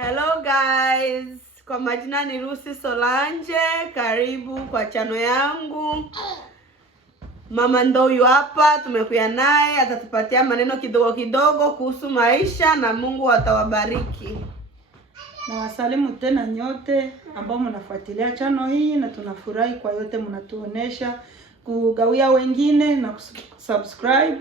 Hello guys, kwa majina ni Lucy Solange. Karibu kwa chano yangu. Mama ndo huyu hapa, tumekuja naye, atatupatia maneno kidogo kidogo kuhusu maisha na Mungu atawabariki. Na wasalimu tena nyote ambao mnafuatilia chano hii, na tunafurahi kwa yote mnatuonesha, kugawia wengine na kusubscribe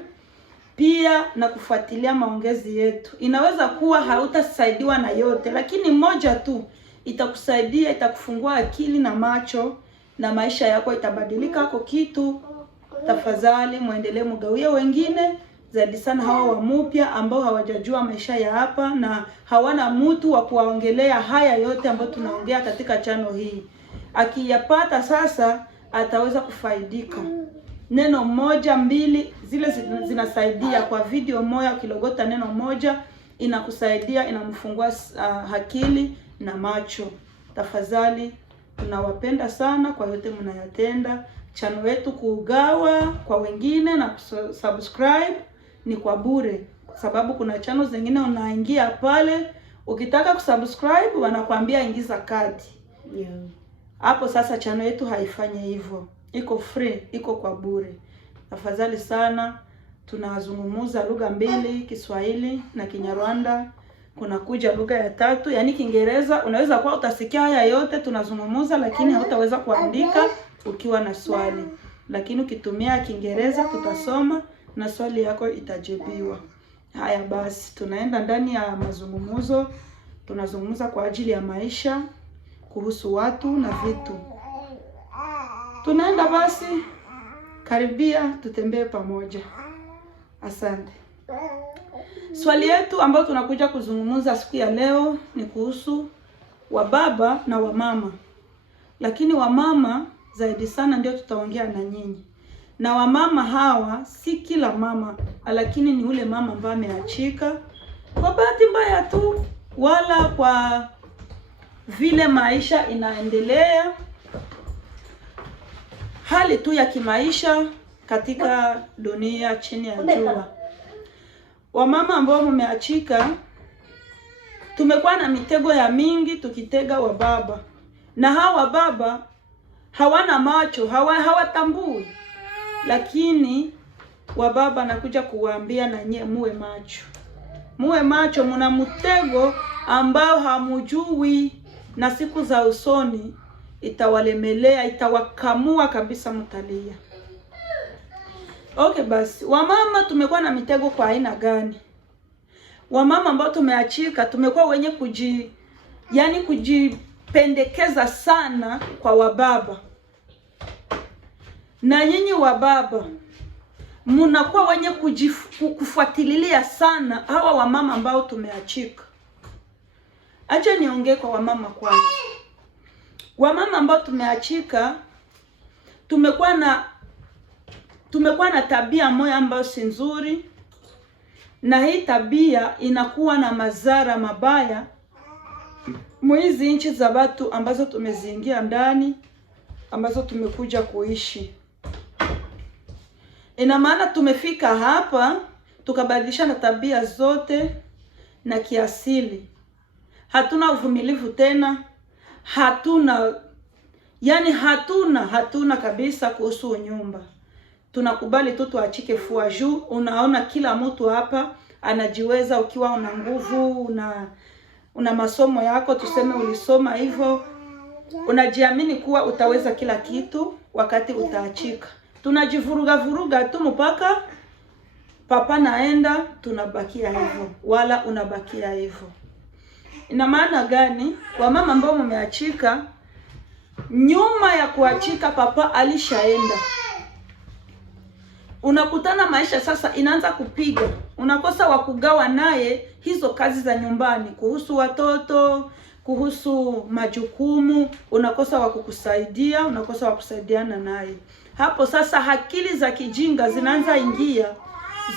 pia na kufuatilia maongezi yetu. Inaweza kuwa hautasaidiwa na yote, lakini moja tu itakusaidia, itakufungua akili na macho, na maisha yako itabadilika kwa kitu. Tafadhali muendelee mgawie wengine, zaidi sana hawa wa mpya ambao hawajajua maisha ya hapa na hawana mtu wa kuwaongelea haya yote ambayo tunaongea katika chano hii. Akiyapata sasa ataweza kufaidika. Neno moja mbili zile zinasaidia. Kwa video moja ukilogota neno moja inakusaidia, inamfungua akili na macho. Tafadhali tunawapenda sana kwa yote mnayatenda. Channel yetu kugawa kwa wengine na subscribe ni kwa bure, kwa sababu kuna channel zingine unaingia pale ukitaka kusubscribe wanakuambia ingiza kadi. Hapo sasa channel yetu haifanye hivyo. Iko free, iko kwa bure. Tafadhali sana, tunazungumza lugha mbili, Kiswahili na Kinyarwanda. Kuna kuja lugha ya tatu, yani Kiingereza. Unaweza kuwa utasikia haya yote tunazungumza, lakini hautaweza kuandika ukiwa na swali. Lakini ukitumia Kiingereza tutasoma na swali yako itajibiwa. Haya basi, tunaenda ndani ya mazungumzo. Tunazungumza kwa ajili ya maisha, kuhusu watu na vitu. Tunaenda basi, karibia tutembee pamoja. Asante. Swali yetu ambayo tunakuja kuzungumza siku ya leo ni kuhusu wababa na wamama. Lakini wamama zaidi sana ndio tutaongea na nyinyi. Na wamama hawa si kila mama, lakini ni ule mama ambaye ameachika kwa bahati mbaya tu, wala kwa vile maisha inaendelea, hali tu ya kimaisha katika dunia chini ya jua. Wamama ambao mmeachika, tumekuwa na mitego ya mingi tukitega wababa. Na hawa wababa hawana macho, hawatambui. Lakini wababa nakuja kuwaambia na nyie muwe macho. Muwe macho, mna mtego ambao hamujui, na siku za usoni itawalemelea, itawakamua kabisa, mtalia. Okay basi, wamama tumekuwa na mitego kwa aina gani? Wamama ambao tumeachika tumekuwa wenye kujipendekeza sana kwa wababa. Na nyinyi wababa mnakuwa wenye kufuatilia sana hawa wamama ambao tumeachika. Acha niongee kwa wamama kwanza. Wamama ambao tumeachika tumekuwa na tabia moja ambayo si nzuri, na hii tabia inakuwa na madhara mabaya mwizi nchi za watu ambazo tumeziingia ndani, ambazo tumekuja kuishi. Ina maana tumefika hapa tukabadilisha na tabia zote na kiasili. Hatuna uvumilivu tena, hatuna kabisa kuhusu nyumba. Tunakubali tu tuachike fua juu. Unaona kila mtu hapa anajiweza. Ukiwa una nguvu, una masomo yako, tuseme ulisoma hivyo, unajiamini kuwa utaweza kila kitu. Wakati utaachika tunajivuruga tu mpaka papa naenda, tunabakia hivyo, wala unabakia hivyo. Ina maana gani? Kwa mama ambao mmeachika, nyuma ya kuachika papa alishaenda. Unakutana maisha sasa inaanza kupiga. Unakosa wa kugawa naye hizo kazi za nyumbani, kuhusu watoto, kuhusu majukumu. Unakosa wa kukusaidia, unakosa wa kusaidiana naye. Hapo sasa akili za kijinga zinaanza ingia,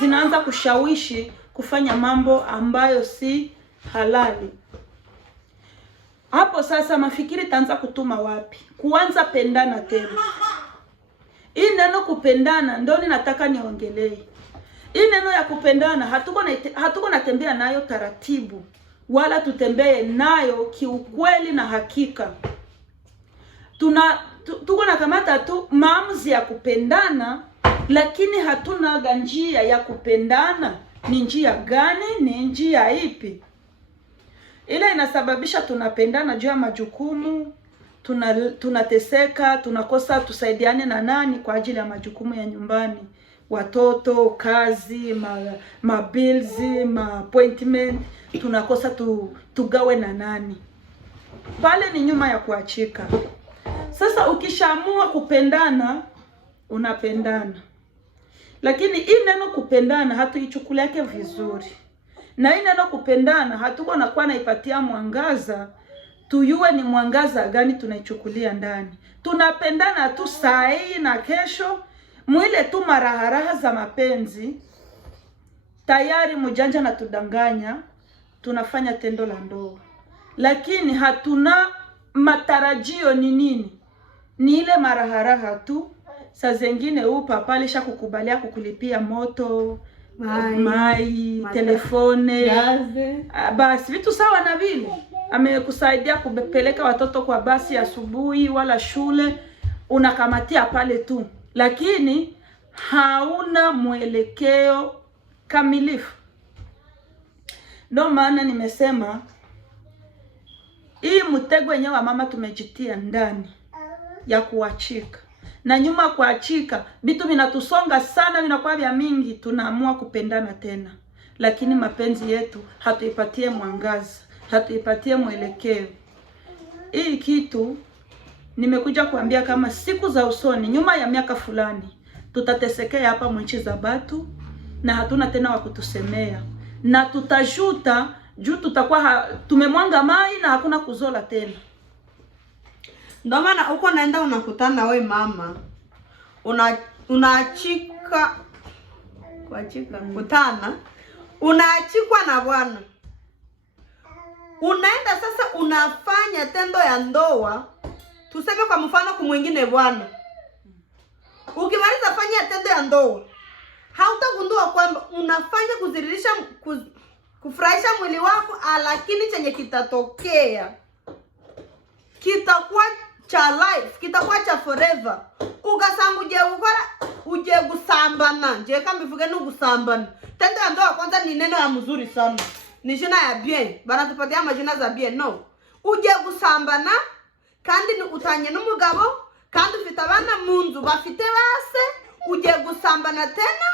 zinaanza kushawishi kufanya mambo ambayo si halali. Hapo sasa mafikiri taanza kutuma wapi? Kuanza pendana tena. Hii neno kupendana ndio ninataka niongelee. Hii neno ya kupendana hatuko natembea nayo taratibu. wala tutembee nayo kiukweli na hakika. Tuko na kamata tu maamuzi ya kupendana, lakini hatuna njia ya kupendana. Ni njia gani? Ni njia ipi? Ile inasababisha tunapendana juu ya majukumu, tunateseka, tunakosa tusaidiane na nani kwa ajili ya majukumu ya nyumbani, watoto, kazi, bills, appointment, tunakosa tugawe na nani. Pale ni nyuma ya kuachika. Sasa ukishaamua kupendana, unapendana. Lakini hii neno kupendana hatuichukulia yake vizuri. Na hii neno kupendana hatuko na kuwa naipatia mwangaza, tuyue ni mwangaza gani tunaichukulia ndani. Tunapendana tu saa hii na kesho, mwile tu maraharaha za mapenzi, tayari mjanja na tudanganya, tunafanya tendo la ndoa. Lakini hatuna matarajio ni nini? Ni ile maraharaha tu. Saa zingine papa alisha kukubalia kukulipia moto, mai, telefone, basi vitu sawa na vile. Amekusaidia kupeleka watoto kwa basi asubuhi wala shule, unakamatia pale tu. Lakini hauna mwelekeo kamilifu. Ndio maana nimesema hii mtego wenyewe wa mama tumejitia ndani ya kuachika. Na nyuma kuachika, vitu vinatusonga sana, vinakuwa vya mingi, tunaamua kupendana tena. Lakini mapenzi yetu hatuipatie mwangaza, hatuipatie mwelekeo. Hii kitu nimekuja kuambia kama siku za usoni, nyuma ya miaka fulani, tutatesekea hapa mwichi za batu na hatuna tena wa kutusemea. Na tutajuta juu tutakuwa tumemwanga mai na hakuna kuzola tena. Ndio maana uko naenda unakutana we mama, unaachika kutana, unaachikwa na bwana. Unaenda sasa unafanya tendo ya ndoa, tuseme kwa mfano kumwingine bwana. Ukimaliza fanya tendo ya ndoa, hautagundua kwamba unafanya kuziririsha kufurahisha mwili wako, lakini chenye kitatokea kitakuwa cha life, kitakuwa cha forever. Ugasanga uje gusambana, je kama bivuge no gusambana. Tendo ya ndoa kwanza ni neno ya mzuri sana. Ni jina ya bien, bana tupatia majina za bien. No. Uje gusambana kandi ni utanye n'umugabo, kandi ufite abana munzu bafite base, uje gusambana tena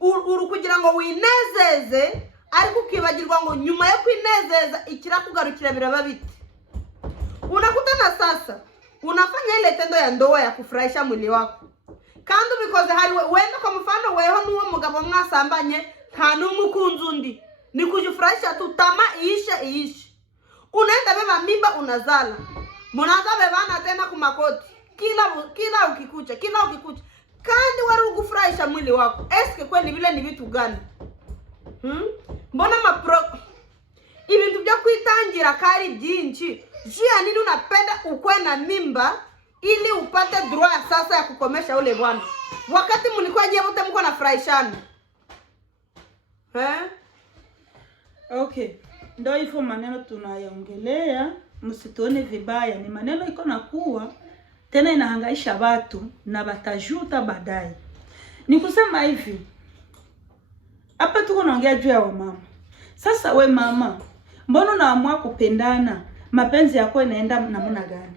uru kugira ngo winezeze, ariko ukibagirwa ngo nyuma yo kwinezeza ikirakugarukira biraba biti. Unakutana sasa, unafanya ile tendo ya ndoa ya kufurahisha mwili wako. Kandi because hari wenda kwa mfano weho nuwo mugabo mwasambanye nta n'umukunzi undi. Ni kujifurahisha tu, tama iishe. Unaenda beba mimba unazala. Munaza bebana tena kumakoti. Kila ukikucha. Kandi wari ugufurahisha mwili wako. Eske kweli vile ni vitu gani? Mbona ibintu byo kwitangira kari byinshi. Jia nini unapenda ukwe na mimba ili upate droit sasa ya kukomesha ule bwana. Wakati mlikuwa nyewe wote mko na furahishana. Okay. Ndio hivyo maneno tunayaongelea, msituone vibaya. Ni maneno iko na kuwa tena inahangaisha watu na batajuta baadaye. Ni kusema hivi. Hapa tuko naongea juu ya wamama. Sasa we mama, mbona unaamua kupendana? Mapenzi yako inaenda namna gani?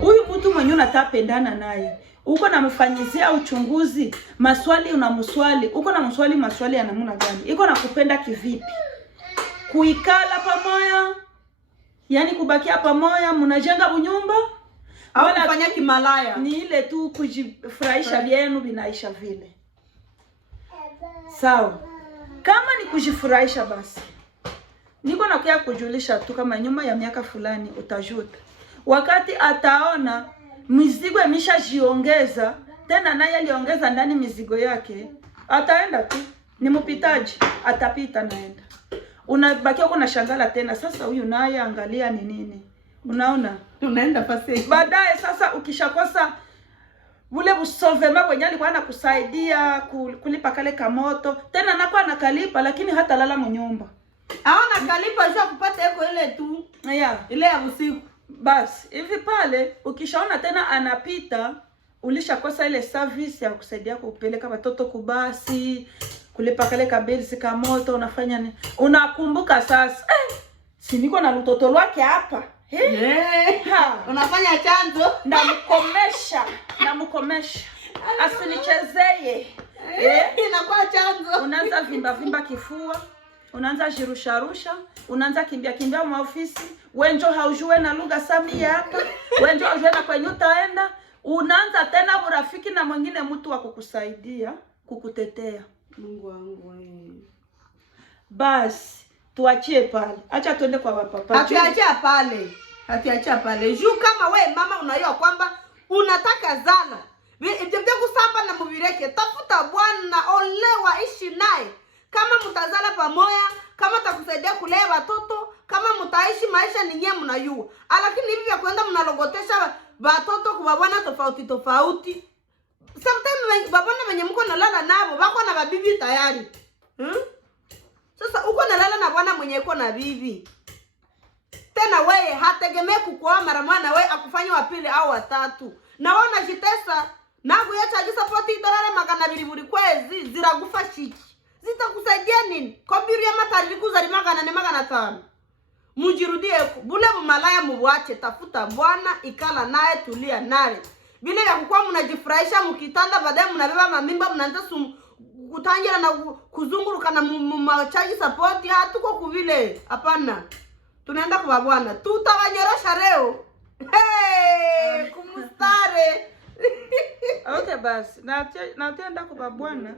Huyu mtu mwenye unatapendana naye, uko namfanyizia uchunguzi, maswali unamswali, uko namswali maswali ya namna gani? Iko nakupenda kivipi? Kuikala pamoja, yani kubakia pamoja, mnajenga bunyumba au kufanya kimalaya? Ni ile tu kujifurahisha vyenu vinaisha vile. Sawa. Kama ni kujifurahisha basi, niko nakuja kujulisha tu kama nyuma ya miaka fulani utajuta. Wakati ataona mizigo imeshajiongeza, tena naye aliongeza ndani mizigo yake, ataenda tu. Ni mpitaji, atapita naenda. Unabakia uko na shangala tena, sasa huyu naye angalia ni nini. Unaona? Unaenda fasi. Baadaye sasa ukishakosa ule busovema wenye alikuwa anakusaidia kulipa kale kamoto, tena anakuwa anakalipa lakini hata lala mnyumba. Aona kalipa sio kupata ile tu. Yeah. Ile ya usiku. Basi, hivi pale ukishaona tena anapita, ulishakosa ile service ya kusaidia kupeleka watoto kubasi, kulipa kale kabili ka moto, unafanya nini? Unakumbuka sasa, si niko na mtoto wake hapa. Unafanya chanzo, namkomesha. Asinichezeye. Inakuwa chanzo. Unaanza vimba kifua, unaanza jirusharusha, unaanza kimbia maofisi, wenjo haujue na lugha Samia hapa, wenjo haujue na kwenye utaenda, unaanza tena urafiki na mwingine mtu wa kukusaidia, kukutetea. Mungu wangu wewe. Basi, tuachie pale. Acha tuende kwa papa. Hatuachia pale. Juu kama we mama unaiwa kwamba unataka zana. Itembea kusamba na mubireke. Tafuta bwana, olewa, ishi naye. Kama mtazala pamoja, kama takusaidia kulea watoto, kama mtaishi maisha ni nyinyi mnayua. Lakini hivi vya kwenda mnalogotesha watoto kwa bwana tofauti. Sometimes babana wenye mko nalala nabo bako na babibi tayari. Sasa uko nalala na bwana mwenye uko na bibi. Tena wewe hategemee kukuoa mara moja na wewe akufanya wa pili au watatu. Na wewe unajitesa na kuyacha support $200 buri kwezi ziragufa shiki. Zitakusaidia nini? Kobiru ya matari kuzali $400 Mujirudie bule malaya muwache, tafuta bwana, ikala naye, tulia naye. Vile ya kukua mnajifurahisha mkitanda, baadaye mnabeba mamimba, mnaanza kutangira na kuzunguruka na machaji support. Hatuko kuvile, hapana. Tunaenda kwa bwana, tutawanyorosha leo. Kumustare. Okay basi, na tenda kwa bwana.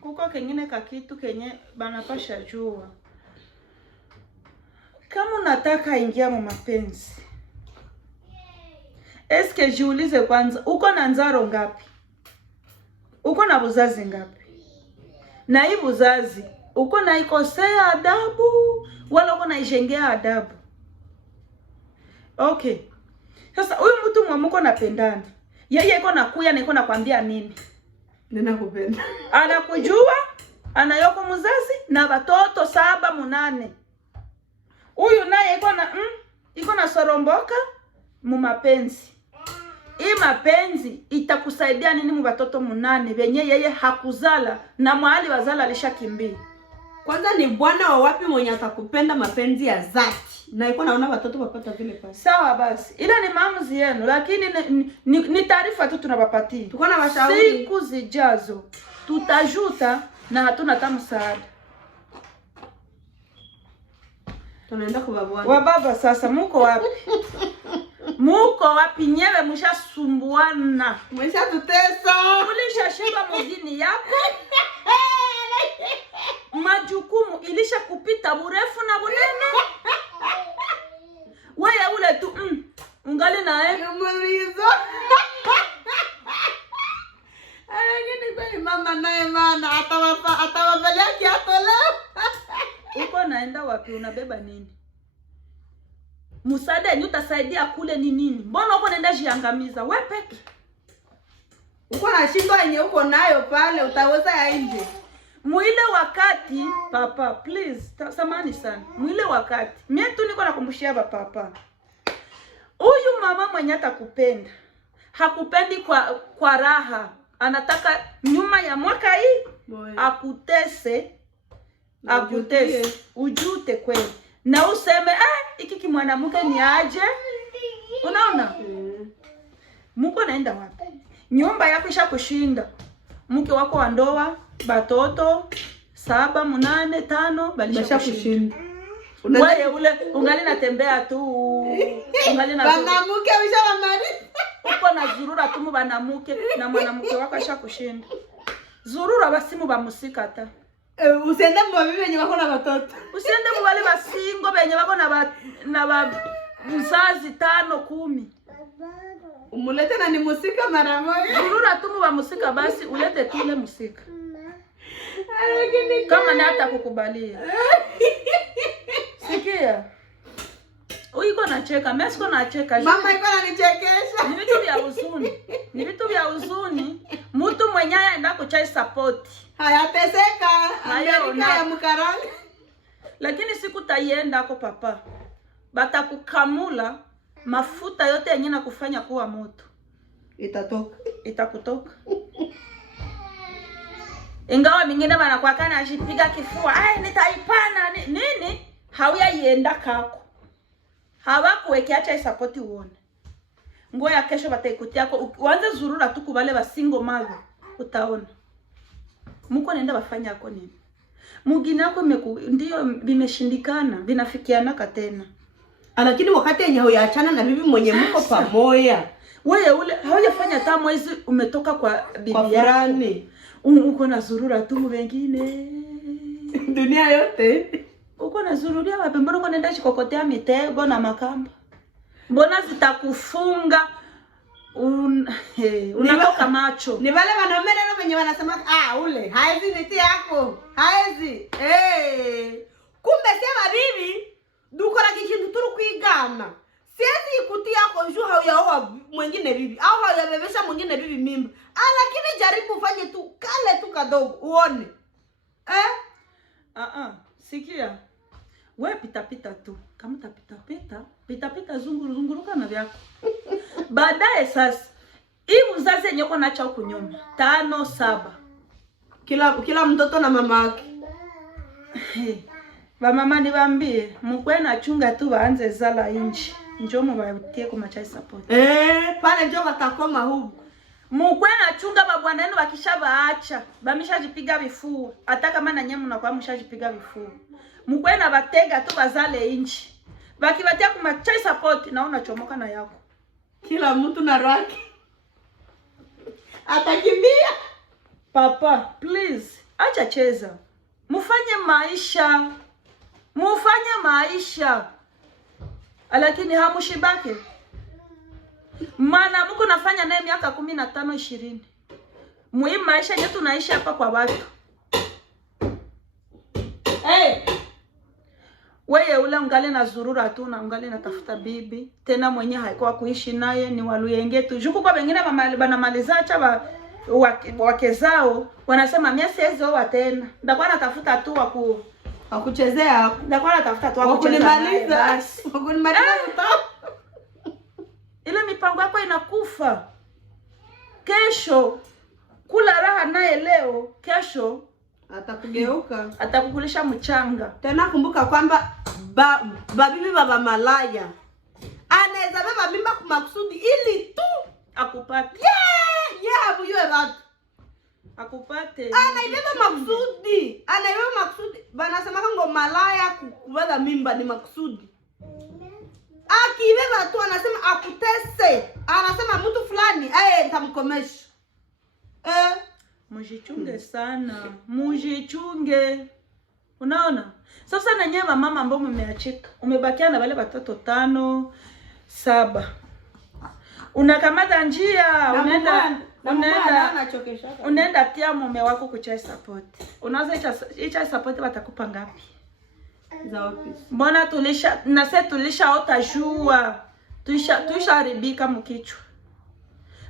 Kuko kengine kakitu kenye banapasha jua. Kama unataka ingia mu mapenzi, eske jiulize kwanza, uko na nzaro ngapi? Uko na buzazi ngapi? Na hii buzazi, uko na ikosea adabu, wala uko na ijengea adabu? Okay. Sasa huyu mtu mwamuko napendana, yeye iko nakuya na iko nakwambia mimi ninakupenda. Anakujua, anayoko mzazi na watoto 7-8. Huyu naye iko na soromboka mu mapenzi. Hii mapenzi itakusaidia nini mu watoto 8 wenye yeye hakuzala na mahali wazala alishakimbia? Kwanza ni bwana wa wapi mwenye atakupenda mapenzi ya dhati? Na iko naona watoto wapata vile pasi. Sawa basi. Ila ni maamuzi yenu, lakini ni taarifa tu tunawapatia. Tuko na washauri. Siku zijazo tutajuta na hatuna hata msaada. Tunaenda kwa bwana. Wa baba sasa muko wapi? Muko wapi nyewe mshasumbuana? Mshatutesa. Ulishashiba mjini yako? Majukumu ilisha kupita burefu na bunene. Wewe ule tu ungali nae mlizo. Lakini kwani mama naye maana atawavelea kiato leo. Uko naenda wapi? Unabeba nini? Msaada ni utasaidia kule ni nini? Mbona uko naenda jiangamiza wewe peke? Uko na shindo yenye uko nayo pale, utaweza ya nje. Mwile wakati papa, please, samani sana. Mwile wakati mimi tu niko nakumbushia papa. Huyu mama mwenye atakupenda, hakupendi kwa raha. Anataka nyuma ya mwaka hii akutese. Ujute kweli. Na useme iki kimwanamke ni aje? Unaona? Muko naenda wapi? Nyumba yako ishakushinda. Mke wako wa ndoa, batoto 7-8 5 balisha kushinda. Wewe ule ungali natembea tu. Ungali na banamuke ushamari. Uko na zurura tu mu banamuke na mwanamke wako ashakushinda. Zurura basimu bamusika hata. Usiende mwabibi wenye wako na watoto. Usiende mwale basingo wenye wako na buzazi 5-10. Umulete na ni musika mara moja. Zurura tu mu bamusika basi ulete tule musika. Kama ni hata kukubalia. Sikia. Uiko nacheka, mimi siko nacheka. Mama iko ananichekesha. Ni vitu vya huzuni. Mtu mwenyewe anaenda kuchai support. Hayateseka. Amerika ya mkaranga. Lakini siku taienda kwa papa. batakukamula mafuta yote yenye na kufanya kuwa moto itakutoka. Ingawa mingine banakuwa kana ajipiga kifua, nitaipana nini, hauya ienda kako. Hawakuwekea cha support uone. Nguo ya kesho bataikutia yako, uanze zurura tu kubale ba single mother, utaona. Muko nenda bafanya yako nini? Mugini yako ndio bimeshindikana, binafikiana katena. Lakini wakati yenye huyaachana na bibi mwenye mko pamoja, wewe ule haujafanya hata mwezi umetoka kwa bibi yako. Uko na zurura tu wengine. Dunia yote. Uko na zururia wapi? Mbona uko nenda chikokotea mitego na makamba? Mbona zitakufunga? Unatoka macho. Ni wale wanaume ndio wenye wanasema ule haezi niti yako. Haezi. Kumbe sema bibi duko la kikindu turu kuigana. Siwezi ikuti yako juu hauyaoa mwingine bibi au hauyabebesha mwingine bibi mimba. Lakini jaribu ufanye tu kale tu kadogo uone. Sikia. Wewe pita tu. Kama pita zunguruka na vyako. Baadaye sasa hii mzazi yenye uko nacho kunyuma 5 7 kila mtoto na mama yake. Ba mama niwaambie mkwe na chunga tu waanze zala inji. Njoo mwatie kwa machai support. Pale njoo watakoma huko. Mkwe na chunga babwana wenu wakishabaacha. Bamishajipiga vifua. Hata kama na nyemu na kwa mshajipiga vifua. Mkwe na batega tu bazale inji. Bakibatia kwa machai support na unachomoka na yako. Kila mtu na raki. Atakimbia. Papa, please, acha cheza. Mufanye maisha. Lakini hamushibake. Maana mko nafanya naye miaka 15 20. Muhimu maisha yetu tunaishi hapa kwa watu. Wewe ule ungali na zurura tu na ungali natafuta bibi. Tena mwenye haikuwa kuishi naye ni waluyenge tu. Juku kwa wengine banamaliza acha wake zao wanasema mimi siwezi oa tena. Ndakuwa natafuta tu wakuchezea. Ndakuwa natafuta tu wakunimaliza. Ile mipango yako inakufa. Kesho kula raha naye leo, kesho atakugeuka, atakukulisha mchanga. Tena kumbuka kwamba babibi baba malaya anaweza beba mimba kwa makusudi ili tu akupate. Abuyue watu akupate. Anaibeba makusudi. Banasema kango malaya kubeba mimba ni makusudi. Akibeba tu anasema akutese. Anasema mtu fulani nitamkomesha. Mujichunge sana. Mujichunge. Unaona? Sasa na nyema mama ambao mmeachika. Umebakia na wale watoto 5 7. Unakamata njia, unaenda tia mume wako kuchai support. Unaweza icha support watakupa ngapi? Za office. Mbona tulishaota jua. Tulisharibika mkichwa.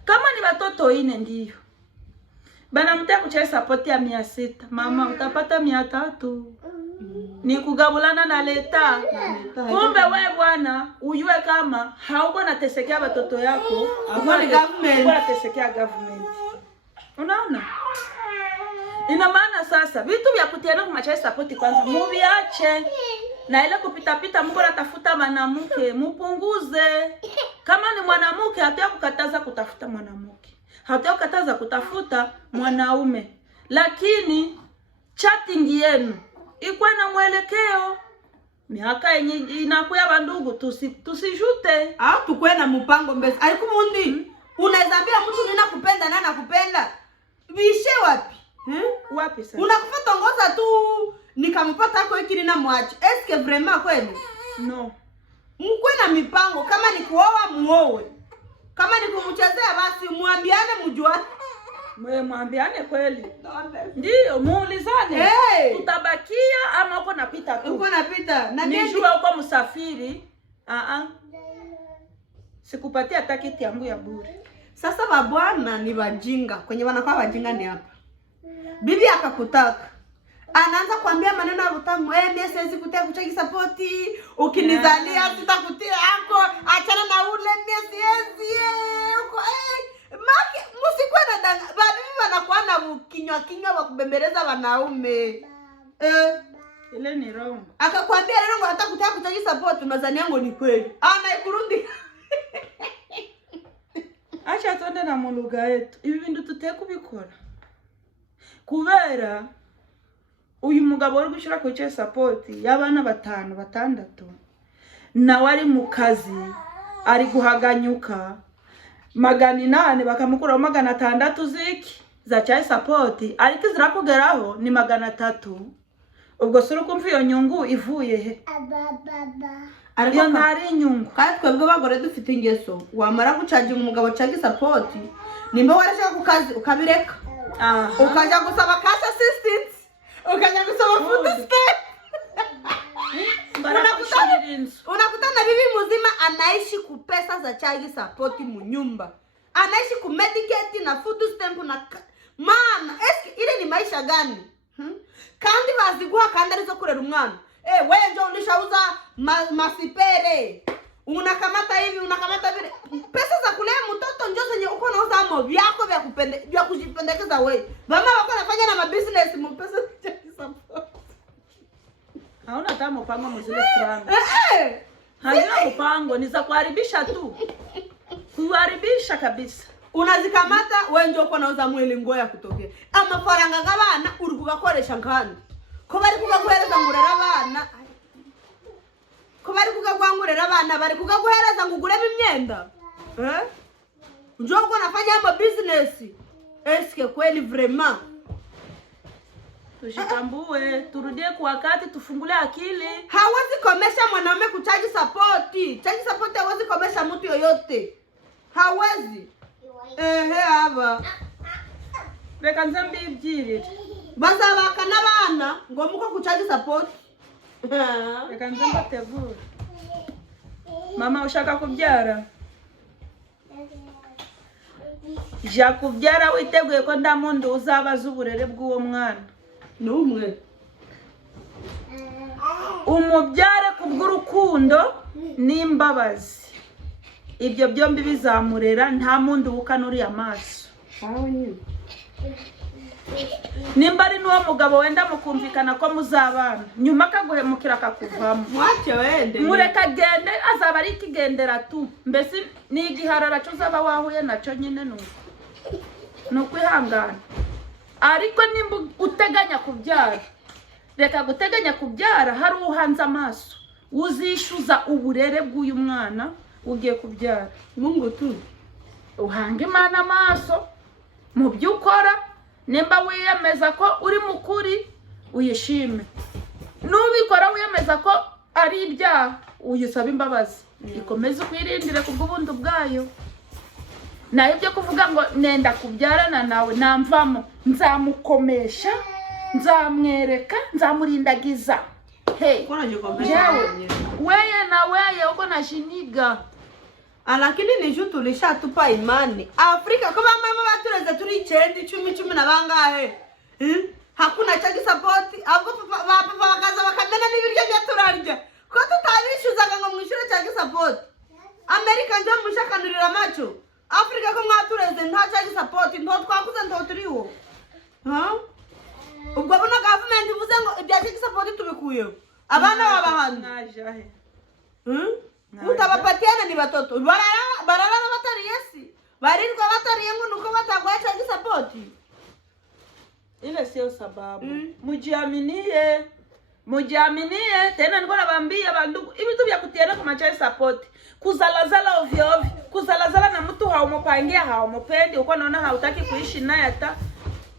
Kama ni watoto 4 ndio. Bana mtia kuchai support ya 600. Mama utapata 300. Ni kugabulana na leta. Kumbe wewe bwana ujue kama hauko natesekea watoto yako, unatesekea government. Unaona? Ina maana sasa vitu vya kutiana kwa machai support kwanza muviache. Na ile kupita mko natafuta mwanamke, mupunguze. Kama ni mwanamke hatakukataza kutafuta mwanamke. Hatakukataza kutafuta mwanaume. Lakini chatting yenu ikuwe na mwelekeo. Miaka yenye inakuya bandugu tusijute. Tukue na mpango mbele. Alikumundi. Unaweza ambia mtu nina kupenda na nakupenda. Bishe wapi? Wapi sasa? Unakufuata ngoza tu nikampata kwa hiki na mwache. Eske vraiment kweli? No. Mkuwe na mipango. Kama ni kuoa muoe. Kama ni kumchezea basi muambiane mjuane. Mwambiane kweli. Ndio muulizane. Tutabakia ama uko napita tu? Uko napita. Na nijua uko msafiri. Sikupatia takiti yangu ya bure. Sasa babwana ni wajinga. Kwenye wanakuwa wajinga ni hapa. Bibi akakutaka. anaanza kuambia maneno ya utamu. Mimi siwezi kutia kucheki support. Ukinizalia sitakutia yako. Achana na ule mimi siwezi. Uko msikuwe na danga. Bado wanakuwa na kinywa wa kubembeleza wanaume. Ile ni wrong. Akakwambia leo nataka kutia kucheki support, unazani yangu ni kweli. Anaikurundi. Acha tuende na muluga yetu. Ibi bintu tutekubikora. Kubera uyu mugabo uri gushira ku cyo support y'abana 5 6 na wari mu kazi ari guhaganyuka 800 bakamukura 600 ziki za cyo support ariko zirakugeraho ni 300. Ubwo suru kumva iyo nyungu ivuye he? Ariko ntari inyungu. Kandi twebwe bagore dufite ingeso, wamara gucaje umugabo cyo support nimba warashaka ku kazi ukabireka. Ukaja gusaba cash assistance, ukaja gusaba food stamp. Unakutana bibi mzima anaishi ku pesa za child support mu nyumba. Anaishi ku medicate na food stamp na mama, ile ni maisha gani? Kandi baziguha kandi arizo kurera umwana. Wewe ndio ulishauza masipere. Unakamata hivi, unakamata vile. Pesa za kulea mtoto ndio zenye uko nauza amo vyako vya kujipendekeza wewe. Mama wako anafanya na business mu pesa za support. Hauna kama mpango mzuri franga. Haina mpango, ni za kuharibisha tu. Kuharibisha kabisa. Unazikamata wewe ndio uko nauza mwili ngo ya kutokea. Amafaranga ngabana uri kubakoresha nkandi. Ko bari kugaguhereza ngurera abana. Ko bari kugagwangurera abana bari kugaguhereza nguguremo imyenda. Njoo uko nafanya hapa business. Eske kweli vraiment? Tushitambue, turudie kwa wakati, tufungule akili. Hawezi komesha mwanaume kuchaji support. Chaji support hawezi komesha mtu yoyote. Hawezi. Haba. Reka nzambi ibyirire. Baza bakana bana ngo muko kuchaji support. Reka nzamba tegura. Mama ushaka kubyara? Ja kubyara witeguye ko ndamundo uzabaza uburere bw'uwo mwana. Numwe. Umubyare kubw'urukundo n'imbabazi. Ibyo byombi bizamurera nta muntu ukanuri amaso. Nimba ari nuwo mugabo wenda mukumvikana ko muzabana nyuma akaguhemukira akakuvamo. Mwache wende. Mureka gende azaba ari kigendera tu. Mbese ni igiharara cyo zaba wahuye naco nyine nuko ihangana. Ariko nimba uteganya kubyara, reka guteganya kubyara hari uhanze amaso. Uzishuza uburere bw'uyu mwana ugiye kubyara. Mungu tu. Uhange Imana amaso mu byo ukora. Nimba wiyemeza ko uri mukuri uyishime. Nubikora wiyemeza ko ari ibyaha uyisaba imbabazi. Ikomeze kwirindire kubw'ubuntu bwayo. Na ibyo kuvuga ngo nenda kubyarana nawe namvamo, nzamukomesha, nzamwereka, nzamurindagiza. Hey, weye na weye uko nashiniga. Lakini ni juu tulishatupa imani. Afrika kwa mama batureze turi 10 na bangahe. Hakuna chaji support. Ahubwo papa bakaza bakamena n'ibiryo bya turarya. Ko tutabishuzaga ngo mwishire chaji support. America ndio mushakanurira macho. Afrika ko mwatureze nta chaji support ndo twakuze ndo turiwo. Ubwo bona government ivuze ngo ibya chaji support tubikuye. Abana babahana. Utabapatiana ni watoto. Barara batari yesi. Barirwa batari yangu nuko batagwa chaji support. Ile sio sababu. Mujiaminie tena niko nabambia bandugu hivi tu vya kutiana kwa chaji support. Kuzalazala ovyo ovyo. Kuzalazala na mtu haumopangia haumopendi uko naona hautaki kuishi naye hata.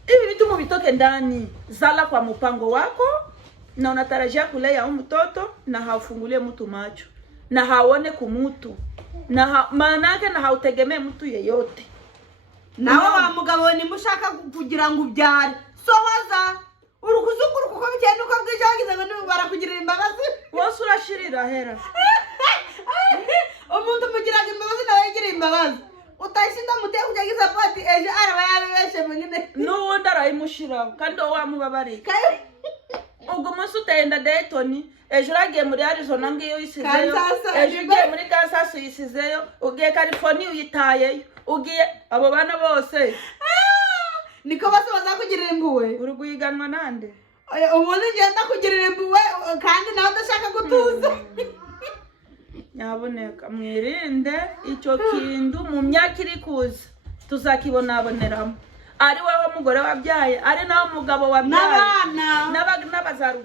Hivi vitu mvitoke ndani. Zala kwa mpango wako na unatarajia kulea mtoto na haufungulie mtu macho. Na haone kumutu. Na maana yake na hautegemee mtu yeyote. Nawe wa mugabo ni mushaka kugira ngo ubyare. Sohoza urukuzunguru kuko bigenda uko bwijagize ngo niba barakugirira imbabazi. Wose urashirira hera. Umuntu mugiraga imbabazi nawe yigira imbabazi. Utashinda muteye kujagiza pati eje araba yabeshe mwine. Nuwundi arayimushira kandi wamubabari. ubwo munsi utenda Dayton ejo uragiye muri Arizona ngiyo uyisizeyo ejo ugiye muri Kansas uyisizeyo ugiye California uyitayeyo ugiye abo bana bose niko bose bazakugirira impuhwe uruguyiganwa nande umuntu ugenda kugirira impuhwe kandi nawe udashaka gutuza nyaboneka mwirinde icyo kintu mu myaka iri kuza tuzakibonaboneramo ari wowe mugore wabyaye ari nawe mugabo wabyaye n'abana n'abazaru